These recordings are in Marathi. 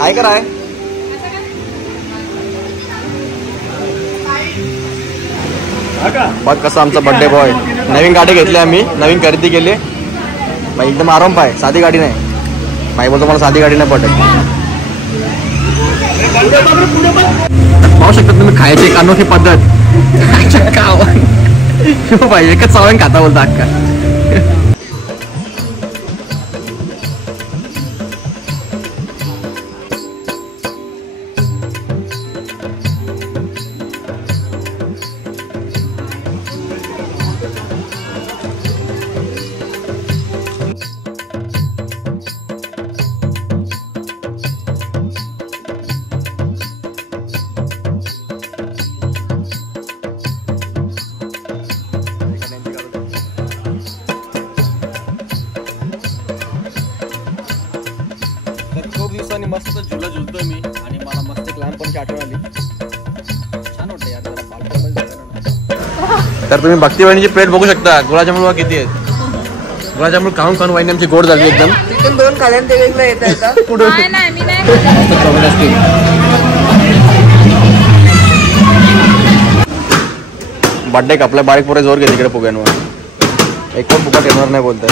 आहे का राय? बघ कसं आमचा बर्थडे बॉय. नवीन गाडी घेतली आम्ही, नवीन खरेदी केली बाई. एकदम आराम पाय, साधी गाडी नाही बाई. बोलतो मला साधी गाडी नाही पडत. पाहू शकता तुम्ही खायची एक अनोखी पद्धत. बाई एकच चावण खाता बोलता अक्का. खूप दिवसांनी मस्त झुला झुलतोय मी आणि मला मस्त एक लहानपणची आठवण आली. छान वाटतं यार जरा बालपण. तर तुम्ही भक्ती वहिनीची प्लेट बघू शकता. गुलाबजामुन किती आहेत. गुलाबजामुन खाऊन खाऊन वहिनी आमची गोड झाली एकदम. तिथून 2 खाल्ल्यान ते वेगळं येत आहे का? नाही मी नाही. बर्थडे आपल्या बारीक पोरे जोर घेते इकडे फुग्यांवर. एक पण फुगा ठेवणार नाही बोलतात.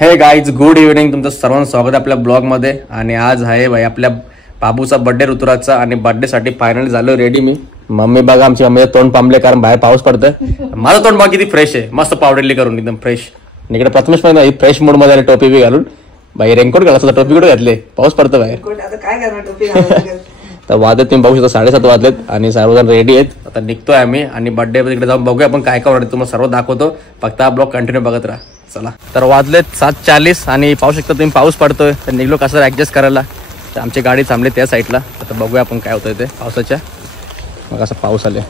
हे गाईज, गुड इव्हनिंग. तुमचं सर्वांचं स्वागत आहे आपल्या ब्लॉगमध्ये. आणि आज आहे भाई आपल्या बाबूचा बर्थडे ऋतुराजचा. आणि बर्थडेसाठी फायनली झालो रेडी मी. मम्मी बघा आमची मम्मी तोंड पांबले कारण बाहेर पाऊस पडतोय. माझं तोंड बघा किती फ्रेश आहे, मस्त पावडरली करून एकदम फ्रेश. इकडे प्रथमेश पण फ्रेश मूड मध्ये आले, टोपी बी घालून. बाई रेनकोट घाला, टोपी कुठे घातले, पाऊस पडतो बाहेर. तर वाजत तुम्ही बघू शकता 7:30 वाजलेत आणि सर्वजण रेडी आहेत. आता निघतोय आम्ही आणि बर्थडे तिकडे जाऊन बघूया आपण काय काय वाटतं. तुम्हाला सर्व दाखवतो, फक्त हा ब्लॉग कंटिन्यू बघत राहा. चला, तर वाजलेत 7:40 आणि पाहू शकता तुम्ही पाऊस पडतोय. तर निघलो कसं ऍडजस्ट करायला. तर आमची गाडी थांबली त्या साईडला. आता बघूया आपण काय होतंय ते पावसाच्या. मग असं पाऊस आले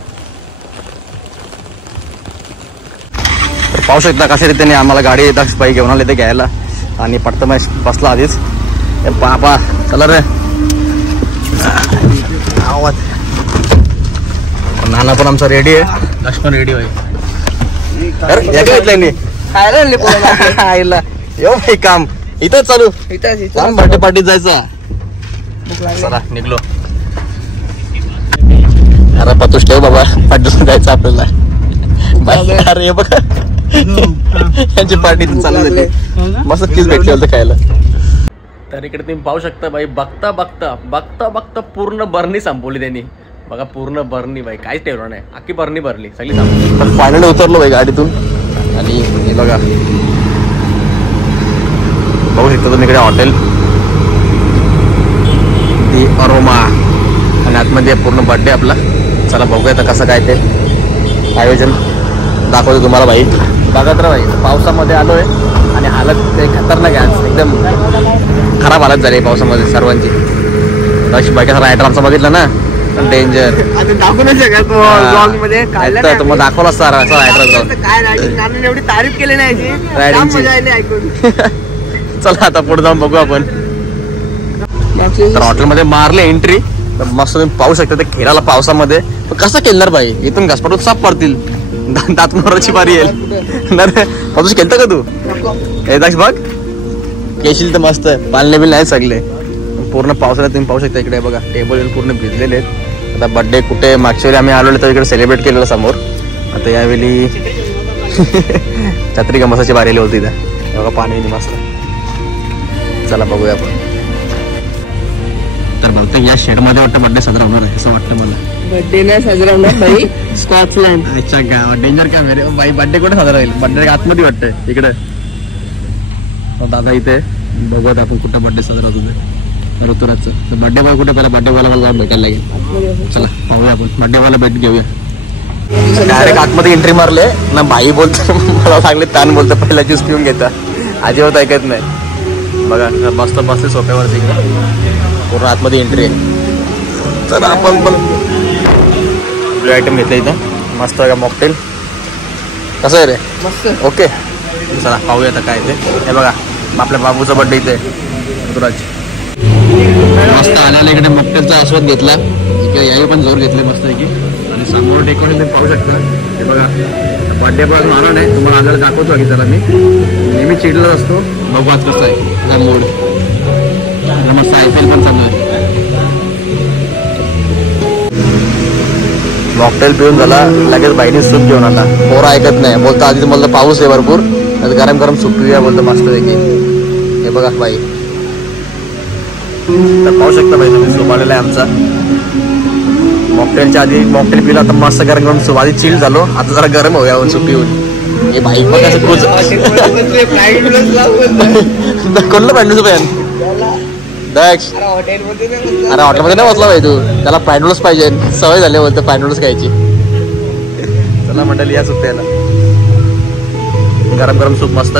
तर पाहू शकता कशा रीतीने आम्हाला गाडी बाई घेऊन आले ते घ्यायला. आणि प्रथमेश बसला आधीच. बाबा चला रे. आवाज नाना पण आमचा रेडी आहे. लक्ष्मण रेडी होईल. काम इथं चालू, इथं बर्थडे पार्टीत जायचा. चला निघलो. अरे पतुष ठेव बाबा, पार्टी जायचं आपल्याला. अरे बघा यांची पार्टी चालू झाली. मस्त चीज भेटली होतं खायला. तर इकडे तुम्ही पाहू शकता बाई. बघता बघता बघता बघता पूर्ण बरणी संपवली त्यांनी. बघा पूर्ण बरणी बाई, काहीच ठेवलं नाही. अख्खी बरणी भरली सगळी संपली. फायनली उतरलो बाई गाडीतून. आणि हे बघा बघू शकता तुम्ही इकडे हॉटेल दी अरोमा. आणि आतमध्ये पूर्ण बर्थडे आपला. चला बघूया तर कसं काय ते आयोजन दाखवतो तुम्हाला भाई. बघत राहा भाई. पावसामध्ये आलोय आणि हालत ते खतरनाक आहे. एकदम खराब हालत झाली पावसामध्ये सर्वांची. अशी बाकी रायडर आमचा बघितलं ना, डेंजर. तुम्हाला दाखवला असता रायडर एवढी तारीफ केली नाही. चला आता पुढे जाऊन बघू आपण. तर हॉटेलमध्ये मारले एंट्री. तर मस्त तुम्ही पाहू शकता ते खेळायला पावसामध्ये. कसं खेळणार बाई, इथून घासपटून साफ पडतील. दात मोराची बारी येईल. पाऊस खेळता का तू? एकदाच बघ केशील तर मस्त. पालणे बिल नाही सगळे पूर्ण पावसाळ्यात. तुम्ही पाहू शकता इकडे बघा टेबल पूर्ण भिजलेले आहेत. आता बर्थडे कुठे मागच्या वेळी आम्ही आलो तर इकडे सेलिब्रेट केलेलं समोर. आता यावेळी छत्री गमसाची बारी आली होती इथं. बघा पाणी मस्त. चला बघूया आपण. तर बहुतेक या शेड मध्ये वाटतं बर्थडे साजरा होणार आहे असं वाटतं मला. बर्थडे नाही साजरा होणार भाई, स्कॉटलँड. अच्छा गाव डेंजर काय मेरे बाई. बर्थडे कुठे साजरा होईल? बर्थडे आतमध्ये वाटतंय इकडे. दादा इथे बघत आपण कुठं बर्थडे साजरा होतो ऋतुराजचं. बर्थडे बॉय कुठे? पहिला बर्थडे बॉयला मला जाऊन भेटायला लागेल. चला पाहूया आपण बर्थडे बॉयला भेट घेऊया. डायरेक्ट आतमध्ये एंट्री मारले ना भाई बोलतो. मला सांगले ताण बोलतो. पहिला ज्यूस पिऊन घेता, अजिबात ऐकत नाही. बघा मस्त बसले सोफ्यावरती इकडे. पूर्ण आतमध्ये एंट्री आहे. तर आपण पण ब्लू आयटम घेतलं इथं मस्त. बघा मॉकटेल कसं आहे रे? मस्त ओके. चला पाहूया आता काय ते. हे बघा आपल्या बाबूचा बर्थडे इथे ऋतुराज. मस्त आल्याला इकडे मॉकटेलचा आस्वाद घेतला. इकडे याही पण जोर घेतले मस्त पैकी. आणि समोर डेकोरेशन तुम्ही पाहू शकता. हे बघा बर्थडे पण अजून आला नाही, तुम्हाला आल्याला दाखवतो की त्याला मी नेहमी चिडलाच असतो. बघू आज कसं आहे हा मूड. मस्त आयपीएल पण चालू आहे. मॉकटेल पिऊन झाला लगेच बाईने सूप घेऊन आला. पोरा ऐकत नाही, बोलतो आधी तुम्हाला पाऊस आहे भरपूर, गरम गरम सूप पिऊया बोलतो मस्त पैकी. हे बघा बाई तर पाहू शकता बाई तुम्ही, सूप आलेला आहे आमचा. मॉकटेलच्या आधी मॉकटेल पिला तर मस्त गरम गरम सूप. आधी चिल झालो, आता जरा गरम होऊया सूप पिऊन. हे बाईक बघ असं कोणलं पाहिजे सूप आहे दक्ष. अरे हॉटेलमध्ये नाही बसला भाई तू, त्याला पॅन्डूलच पाहिजे, सवय झाली बोलतो पॅन्डूलच खायची. चला मंडळी या सूप प्यायला, गरम गरम सूप मस्त.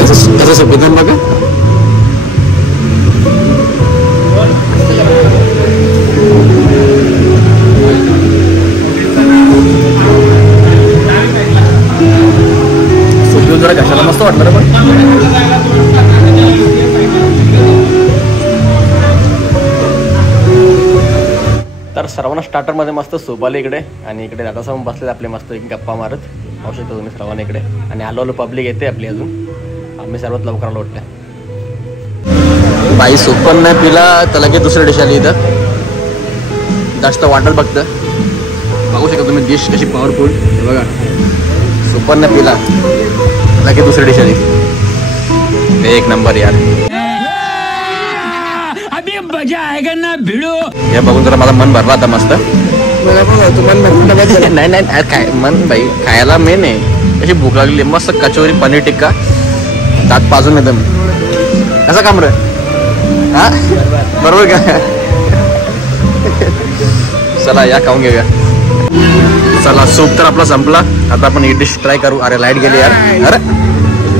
कसं सूप येतं बघा. सूप घेऊन जरा घशाला मस्त वाटलं रे. तर सर्वांना स्टार्टरमध्ये मस्त सूप आले इकडे, आणि इकडे दादा समोर बसले आपले मस्त एक गप्पा मारत. पाहू शकता तुम्ही सर्वांना इकडे, आणि आलो पब्लिक येते आपली अजून. आम्ही सर्वात लवकर आलो वाटतं. बाई सूप पण नाही पिला तर लगेच दुसरी डिश आली इथं. जास्त वाटत बघतं. बघू शकता तुम्ही डिश कशी पॉवरफुल. हे बघा सूप पण नाही पिला लगेच दुसरी डिश आली. एक नंबर यार. हे बघून जरा माझं मन भरला आता मस्त. नाही नाही काय मन बाई खायला मेन आहे. कशी भूक लागली मस्त. कचोरी पनीर टिक्का दात पाजून एकदम. कसं काम रे हा बरोबर का. चला या खाऊन घेऊया. चला सूप तर आपला संपला, आता आपण ही डिश ट्राय करू. अरे लाईट गेली यार. अरे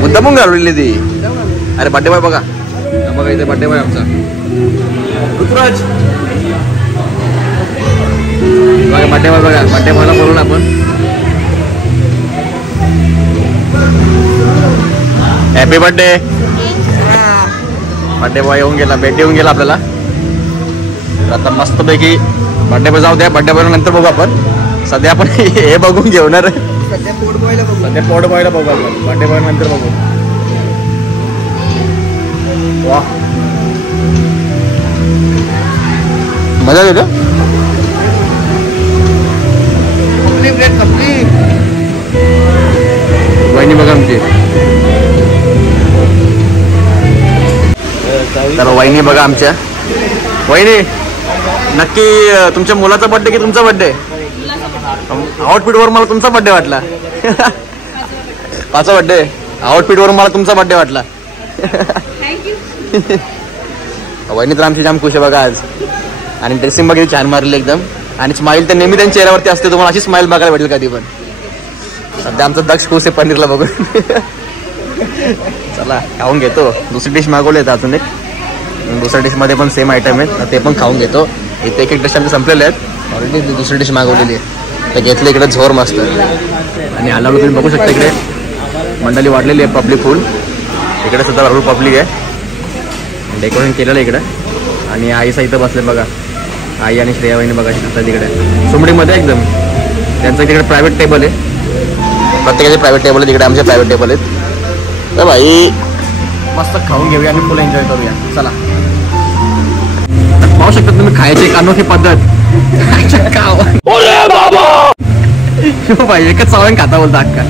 मुद्दामून घालवलेली ती. अरे बड्डे बॉय बघा बघा इथे बड्डे बॉय आमचा ऋतुराज. बघा बड्डे बॉय बघा. बड्डे बॉयला बोलून आपण हॅपी बर्थडे. बड्डे बॉय येऊन गेला, भेट येऊन गेला आपल्याला. आता मस्त पैकी बड्डे बॉय जाऊ द्या, बड्डे बॉय नंतर बघू आपण. सध्या आपण हे बघून घेणार. सध्या पोट बॉयला बघू आपण, बड्डे बॉय नंतर बघू. वा मजा येते. वहिनी बघा आमची. तर वहिनी बघा आमच्या. वहिनी नक्की तुमच्या मुलाचा बर्थडे की तुमचा बर्थडे. आउटफिट वर मला तुमचा बर्थडे वाटला. माझा बर्थडे आउटफिट वर मला तुमचा बर्थडे वाटला. वहिनी तर आमची जाम खुश आहे बघा आज. आणि ड्रेसिंग बघितली छान मारली एकदम. आणि स्माइल तर नेहमी त्यांच्या चेहऱ्यावरती असते, तुम्हाला अशी स्माइल बघायला भेटेल कधी पण. सध्या आमचा दक्ष खुश आहे पनीरला बघून. चला खाऊन घेतो. दुसरी डिश मागवली आहे अजून एक. दुसऱ्या डिशमध्ये पण सेम आयटम आहेत, ते पण खाऊन घेतो. इथे एक डिश आमचे संपलेले आहेत ऑलरेडी. दुसरी डिश मागवलेली आहे तर घेतलं इकडे झोर मस्त. आणि आल्यावर तुम्ही बघू शकता इकडे मंडळी वाढलेली आहे, पब्लिक फुल. इकडे सुद्धा भरपूर पब्लिक आहे. डेकोरेशन केलेलं आहे इकडे. आणि आईसा इथं बसले बघा. आई आणि श्रेया वहिनी बघा तिकडे सुमडीमध्ये एकदम. त्यांचं तिकडे प्रायव्हेट टेबल आहे. प्रत्येकाचे प्रायव्हेट टेबल आहे तिकडे, आमचे प्रायव्हेट टेबल आहेत. तर भाई मस्त खाऊन घेऊया आणि फुल एन्जॉय करूया. चला पाहू शकता तुम्ही खायची एक अनोखी पद्धत. भाई एकच सावण खाता बोलता अक्का.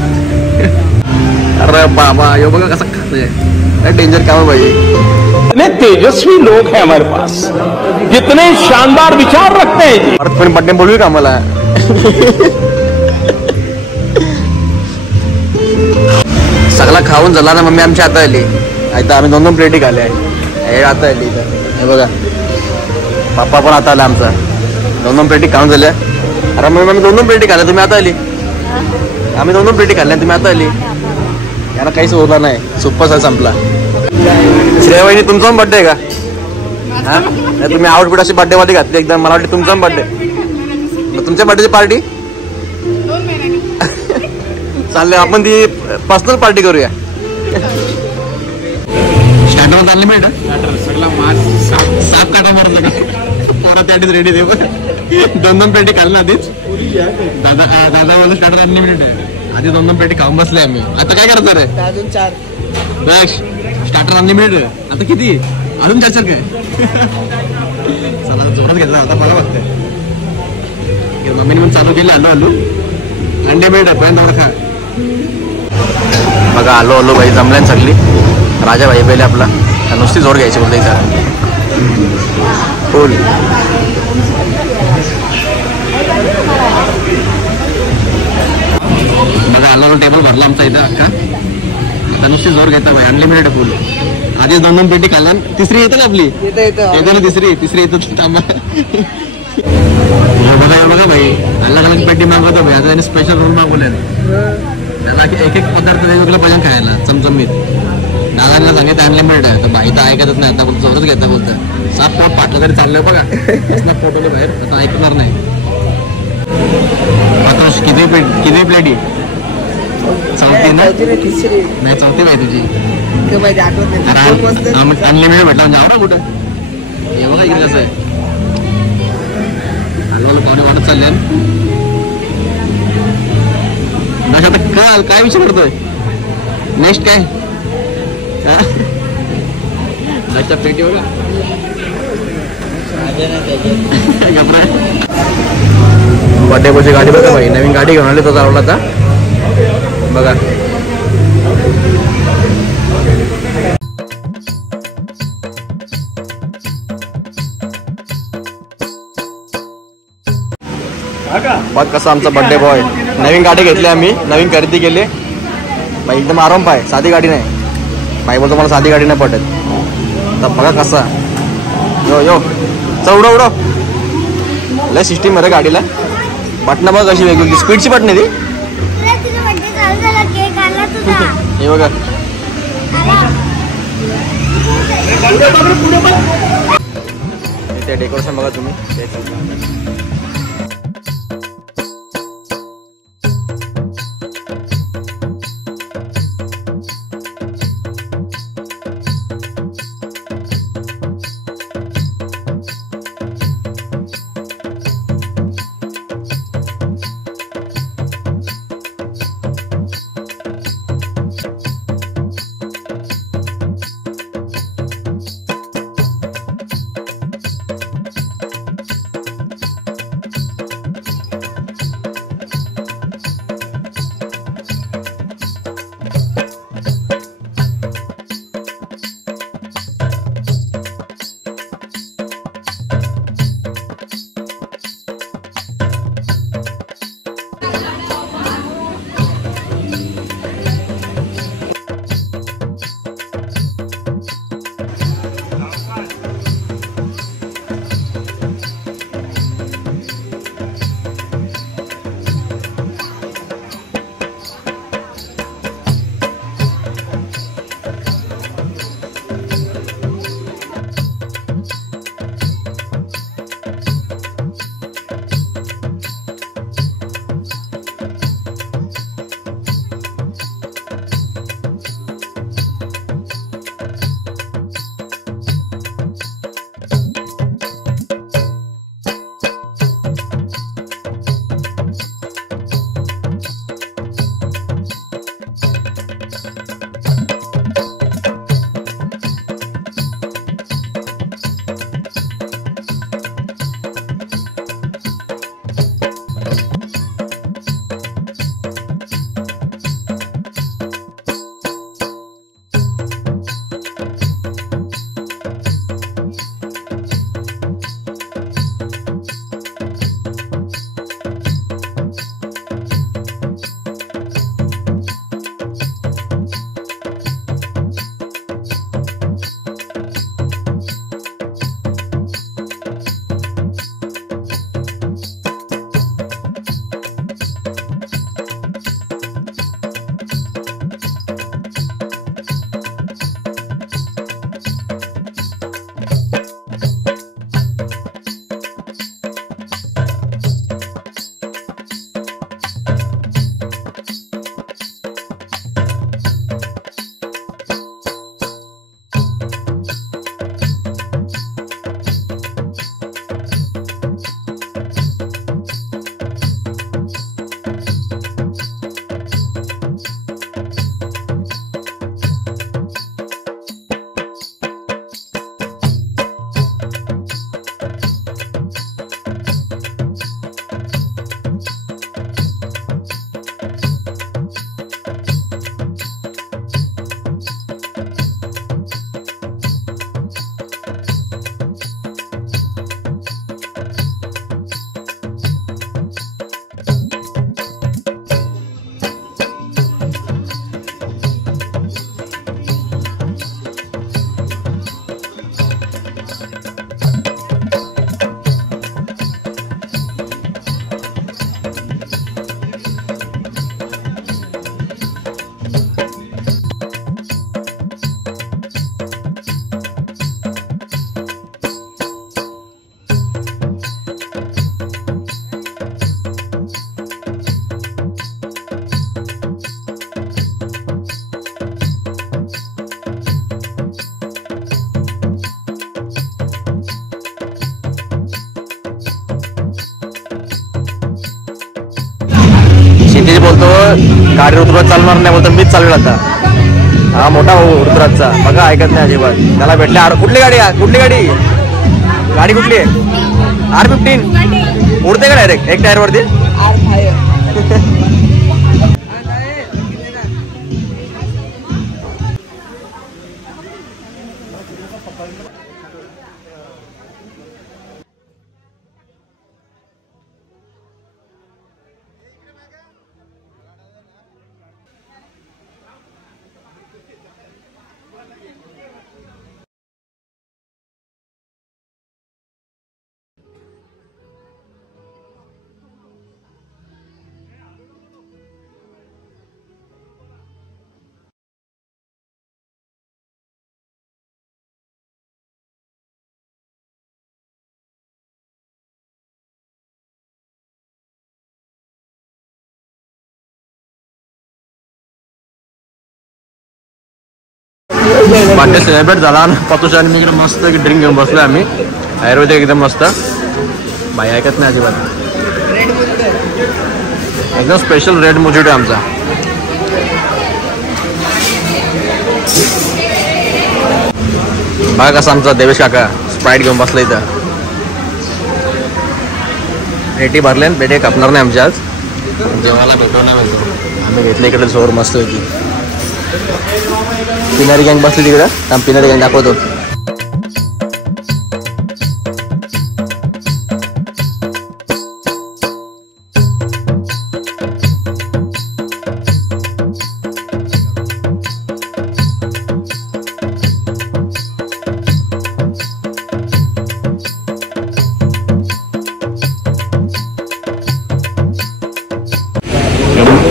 अरे बाबा यो बघा कसं खातोय. डेंजर काम भाई. इतने तेजस्वी लोग हैं हमारे पास, कितने शानदार विचार रखते हैं. परत पण बड्डे बोलू का मला. सगळा खाऊन झाला ना मम्मी आमची आता आली. आता आम्ही 2-2 प्लेटी खाल्ल्या. हे आता आली हे बघा. पप्पा पण आता आला आमचा. 2-2 प्लेटी खाऊन झाल्या. अरे मम्मी आम्ही 2-2 प्लेटी खाल्ल्या, तुम्ही आता आली. आम्ही 2-2 प्लेटी खाल्ल्या, तुम्ही आता आली. याला काहीच होता नाही, सुप्पा संपला. श्रेया वहिनी तुमचा पण बर्थडे आहे का. हा तुम्ही आउटफिट अशी बर्थडे वाटी घातली एकदम. मला वाटतं तुमचा पण बर्थडे. तुमच्या बर्थडेची पार्टी चालले आपण ती पर्सनल पार्टी करूया. स्टार्टर चालली माहिती सगळा मास साप काटा मारत त्याआधीच रेडी दे 2 पेटी खाल्लं आधीच. दादा वाला स्टार्टर अनलिमिटेड आहे. आधी 2 पेटी खाऊन बसले आम्ही. आता काय करणार आहे? अजून 4 स्टार्टर अनलिमिटेड. आता किती? अजून 4 काय? चला जोरात घेतला आता मला वाटतंय. मम्मीने पण चालू केलं. आलो अनलिमिटेड आहे. पण खा. बघा आलो भाई जमल्यान सगळी. राजा भाई पहिले आपला नुसती जोर घ्यायची बोलते इथं फुल. बघा आलो टेबल भरला आमचा इथं अख्खा. आता नुसती जोर घेता भाई. अनलिमिटेड फुल. आधीच 2 पेटी खाल्ला. तिसरी येतं ना आपली. येतं ना तिसरी येतं थांबा. बघा भाई अलग पेटी मागवतो भाई. आता त्याने स्पेशल रोल मागवले. त्याला एक पदार्थ वेगवेगळा पाहिजे खायला चमचमीत. दादांना सांगितलं अनलिमिटेड आहे. तर भाई तर ऐकतच नाही. आता जोरच घेता बोलतं. साप पोट पाठलं तरी चाललंय बघा. फोटोले बाहेर आता ऐकणार नाही. आता किती प्लेट आहे? चौथी ना? नाही चौथी नाही तुझी. अनलिमिटेड भेटला म्हणजे आवडा कुठं हे बघा इकडे कसं आहे. हलवाला पाहुणे वाटत चालले. आता काय विचार करतोय नेक्स्ट काय? अच्छा पेटी बघा. बड्डे बॉयची गाडी बघा भाई. नवीन गाडी घेऊन आली. तो चालवला आता बघा. बघ कसं आमचा बड्डे बॉय. नवीन गाडी घेतली आम्ही. नवीन खरेदी केली भाई. एकदम आराम पाय. साधी गाडी नाही. भाई बोलतो मला साधी गाडी नाही पडत. तर बघा कसा यो चौडा उडो लय सिस्टीम आहे गाडीला. बटणं बघा कशी वेगवेगळी. स्पीडची बटन आहे ती. हे बघा ते डेकोरेशन बघा तुम्ही. गाडी ऋतुराज चालणार नाही बोलतो, मीच चालवेल आता. हा मोठा भाऊ ऋतुराजचा बघा, ऐकत नाही अजिबात. त्याला भेटले कुठली गाडी कुठली गाडी गाडी कुठली आहे? R15 उडते का डायरेक्ट एक टायर वरती? बर्थडे सेलिब्रेट झाला ना पतुष आणि मी इकडे मस्त ड्रिंक घेऊन बसलोय आम्ही. आयुर्वेदिक एकदम मस्त. बाई ऐकत नाही अजिबात. एकदम स्पेशल रेड मोजिटो आमचा. बघा कसा आमचा देवेश काका स्प्राईट घेऊन बसला इथं. पेटी भरले पेटी कापणार नाही आमच्या आज. जेवायला भेटू नाही म्हणतो आम्ही. घेतले इकडे जोर मस्त होती. पिनारी गँग बसली तिकडं. पिनारी गँग दाखवतो.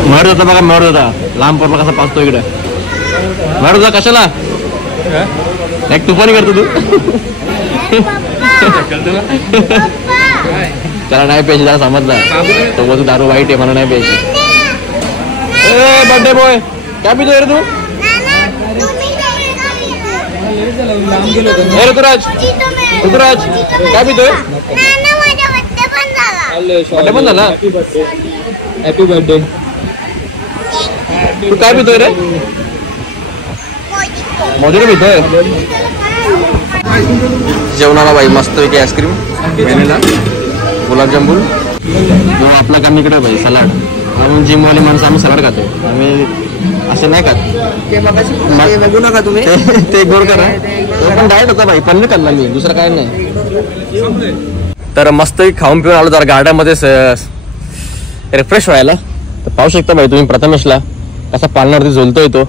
मर होता बघा, मर होता लांब पडला कसा पाचतो इकडे. मर होता कशाला एक तुफानी करतो तू. त्याला नाही प्यायची, त्याला समजला तो बोलतो दारू वाईट आहे मला नाही प्यायची. बर्थडे बॉय काय पितोय रे तू? ऋतुराज ऋतुराज काय पितोय? बर्थडे पण झाला. Happy birthday. तू काय पितोय रे? मोजिटो पितोय. जेवणाला बाई मस्त पैकी आईस्क्रीम, व्हॅनिला, गुलाबजामुन. आपलं काम इकडे भाई सलाड. आम्ही जिमवाले माणसं आम्ही सलाड खातो. आम्ही असं नाही खात. बघू नका तुम्ही ते गोड करा. पण डाएट होता भाई, पनीर खाल्ला मी, दुसरं काय नाही. तर मस्त खाऊन पिऊन आलो जरा गार्डन मध्ये रिफ्रेश व्हायला. तर पाहू शकता भाई तुम्ही प्रथमेशला कसा पालनावरती झोलतोय तो.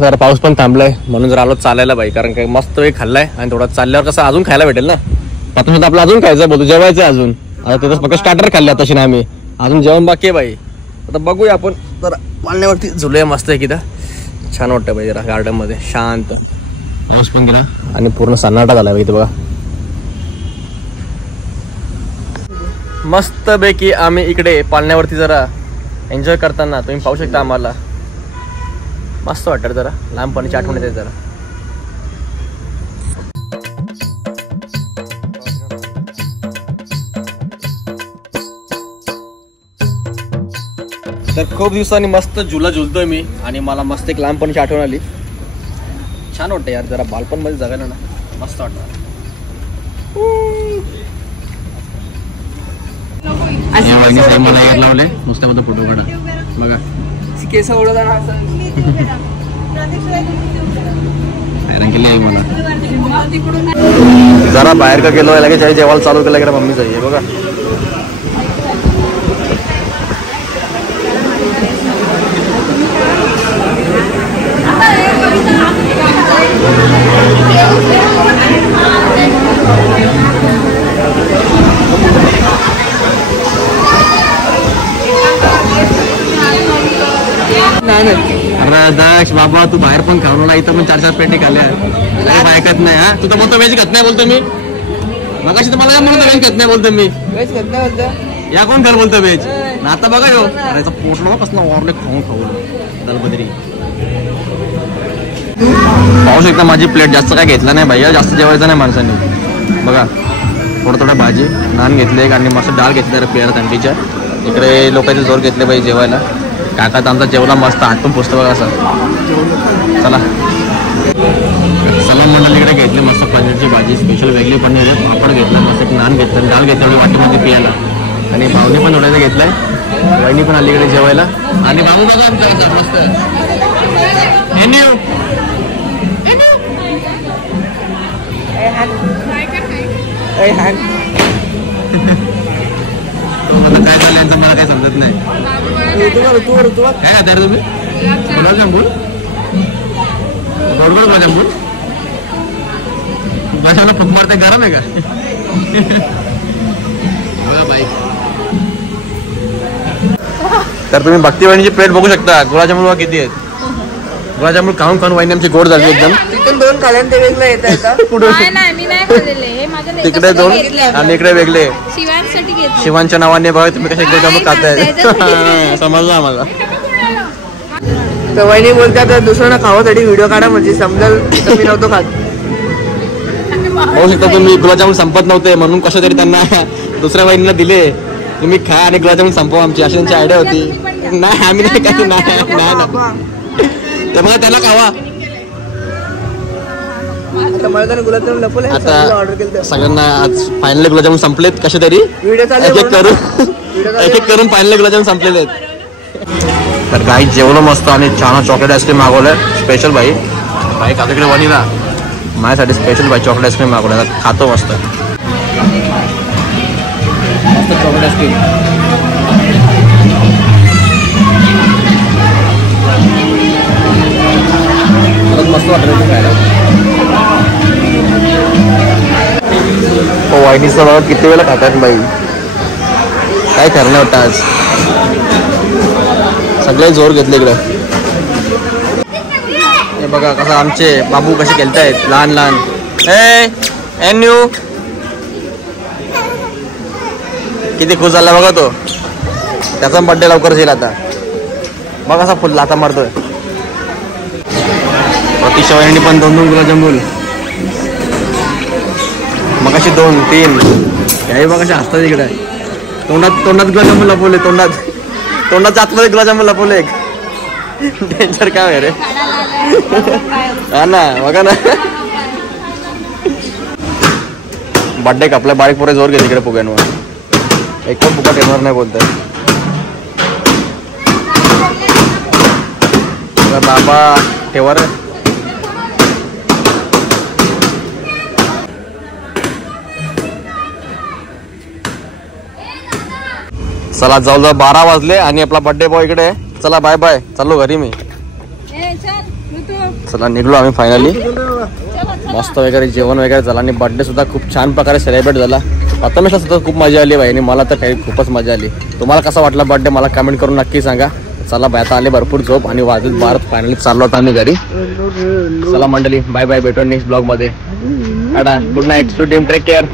जरा पाऊस पण थांबलाय म्हणून जरा आलो चालायला बाई. कारण काय मस्त वेळ खाल्लाय आणि थोडा चालल्यावर कसं अजून खायला भेटेल ना. प्रथमेश आपलं अजून खायचं बोलतो, जेवायचं अजून. आता तिथं फक्त स्टार्टर खाल्ले तशी ना आम्ही, अजून जेवण बाकी आहे बाई. आता बघूया आपण जरा पालण्यावरती झुलूया मस्त आहे. छान वाटतं बाई जरा गार्डन मध्ये शांत. पाऊस पण गेला आणि पूर्ण सन्नाटा झाला इथं बघा. मस्त पैकी आम्ही इकडे पालण्यावरती जरा एन्जॉय करताना तुम्ही पाहू शकता. आम्हाला मस्त वाटतं जरा लहानपणीची आठवण येते जरा. तर खूप दिवसांनी मस्त झुला झुलतोय मी आणि मला मस्त एक लहानपणीची आठवण आली. छान वाटतं यार जरा बालपण मध्ये जगायला ना, मस्त वाटतं. लावले नुसत्यामध्ये फोटो काढा बघा. केस ओढताना मला जरा बाहेर का गेलो लगेच जेवायला चालू केलं की मम्मीच आहे बघा. अरे बाबा तू बाहेर पण खाऊ ना, इथं पण 4-4 पेटी खाल्ल्या. ऐकत नाही. हा तू तर म्हणतो व्हेज खात नाही बोलतो मी. मगाशी तर मला काय म्हणतो व्हेज खात नाही बोलतो मी. व्हेज खात नाही बोलतो या कोण घर बोलतो व्हेज. आता बघा यो याचा पोटलो कसला वॉरले खाऊन दलबदरी. पाहू शकता माझी प्लेट जास्त काय घेतला नाही भैया, जास्त जेवायचं नाही माणसांनी. बघा थोडं थोडं भाजी नान घेतले आणि मस्त डाळ घेतले प्लेअर थंडीच्या. इकडे लोकांचे जोर घेतले पाहिजे जेवायला. काका तर आमचा जेवला मस्त, हात पण पुसतो बघा असं. चला सलाम मंडळी इकडे घेतली मस्त पनीरची भाजी, स्पेशल वेगळी पनीर आहे. पापड घेतला, मस्त एक नान घेतलं, डाळ घेतलं वाटीमध्ये पियाला. आणि भाऊने पण थोड्याचं घेतलाय, वहिनी पण आली इकडे जेवायला. आणि भाऊ बघा मस्त काय झालं यांचं मला काही समजत नाही. काय खाताय रे तुम्ही? गुलाबजामुन गोड गुलाबजामुन बसायला फुक मारते गरम आहे का? बघा बाई. तर तुम्ही भक्ती वहिनीची प्लेट बघू शकता. गुलाबजामुन किती आहेत. गुलाबजामुन खाऊन खाऊन वहिनी आमची गोड झाली एकदम. तिथून 2 खाल्ल्यान ते वेगळं येत नाही मी नाही खाल्लेले, हे माझ्या तिकडे 2 आणि इकडे वेगळे. शिवांसाठी घेतले. शिवांच्या नावाने बघा तुम्ही कसे गुलाबजामुन खाताय. समजलं आम्हाला. तर वहिनी बोलतात दुसऱ्यांना खावासाठी व्हिडिओ काढा म्हणजे समजेल मी नव्हतो खात. बघू शकता तुम्ही गुलाबजामुन संपत नव्हते म्हणून कसं तरी त्यांना दुसऱ्या वहिनीला दिले. तुम्ही खा आणि गुलाबजामुन संपवा, आमची अशी त्यांची आयडिया होती. नाही आम्ही नाही काय नाही ना तर मग त्याला खावा. आता सगळ्यांना आज फायनली गुलाबजामुन संपलेत कसे तरी. एक एक करून फायनली गुलाबजामुन संपलेले आहेत. तर काही जेवलं मस्त आणि छान चॉकलेट आईस्क्रीम मागवलंय स्पेशल. भाई खातो इकडे वनीला, माझ्यासाठी स्पेशल भाई चॉकलेट आईस्क्रीम मागवलं. खातो मस्त मस्त चॉकलेट आईस्क्रीम. मस्त वाटत खायला. वाहिनीचं बघा किती वेळा खातात बाई, काय करणार होतं आज. सगळे जोर घेतले इकडे. हे बघा कसं आमचे बाबू कसे खेळतायत लहान लहान. एन्यू किती खुश झाला बघा तो. त्याचा बर्थडे लवकर येईल आता. बघा कसा फुल लाथा मारतोय. प्रतीक्षा वहिनी पण 2-2 गुलाबजामुन, मग अशी 2-3 याही बघ कशा हसतात इकडे. तोंडात गुलाबजामुन लपवले, तोंडाच्या आतमध्ये गुलाबजामुन लपवले. डेंजर काय रे. हा ना बघा ना. बर्थडे कापला बारीक पुरे जोर घेते इकडे फुग्यांवर. एक पण फुगा ठेवणार नाही बोलतोय बाबा. ठेवा रे. चला जवळजवळ 12 वाजले आणि आपला बर्थडे बॉय इकडे. चला बाय बाय, चाललो घरी मी. चला निघलो आम्ही फायनली. मस्त वगैरे जेवण वगैरे झालं आणि बर्थडे सुद्धा खूप छान प्रकारे सेलिब्रेट झाला. प्रथमेशला सुद्धा खूप मजा आली बाई आणि मला तर काही खूपच मजा आली. तुम्हाला कसा वाटला बर्थडे मला कमेंट करून नक्की सांगा. चला बाय, आता आले भरपूर झोप आणि वाजत 12 फायनली चाललो होता आम्ही घरी. चला मंडळी बाय बाय, भेटू नेक्स्ट ब्लॉग मध्ये. Good night, take care.